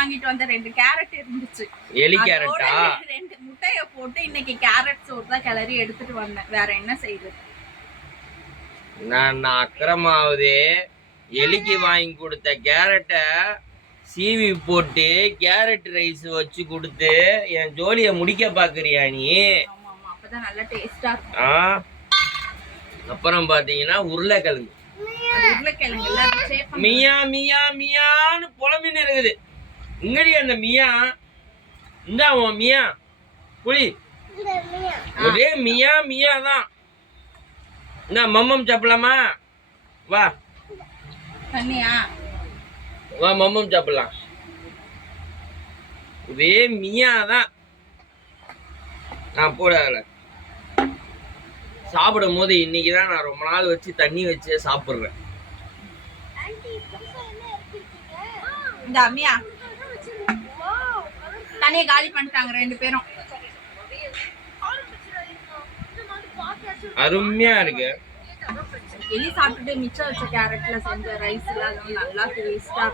வாங்கிட்டு வந்த 2 கேரட் இருந்துச்சு. எலி கேரட்டா? 2 முட்டைய போட்டு இன்னைக்கு கேரட் சோறு தான் கிளறி எடுத்துட்டு வந்தேன். வேற என்ன செய்யுது? நான் அக்கிரமாவது எலிக்கு வாங்கி கொடுத்த கேரட்டை சீவி போட்டு கேரட் ரைஸ் வச்சு கொடுத்து என் ஜோலியை முடிக்க பாக்குறியா நீ? அப்பதான் நல்லா டேஸ்டா இருக்கும். அப்புறம் பாத்தீங்கன்னா உருளைக்கிழங்கு மியா மியா மியான்னு புலம்பின்னு இருக்குது. இங்கடி அந்த மியா இந்த மியா புளி ஒரே மியா மியா தான். இந்த மம்மம் சாப்பிடலாமா? வா வா மம்மம் சாப்பிடலாம். ஒரே மியா தான். நான் போடல சாப்பிடும் போது இன்னைக்குதான் நான் ரொம்ப நாள் வச்சு தண்ணி வச்சு சாப்பிடுறேன். இந்த அம்மியா தண்ணியை காலி பண்ணிட்டாங்க 2 பேரும். அருமையா இருக்கு. எலி சாப்பிட்டுட்டு மிச்சம் வச்ச கேரட்ல செஞ்ச ரைஸ் எல்லாம் நல்லா டேஸ்டா.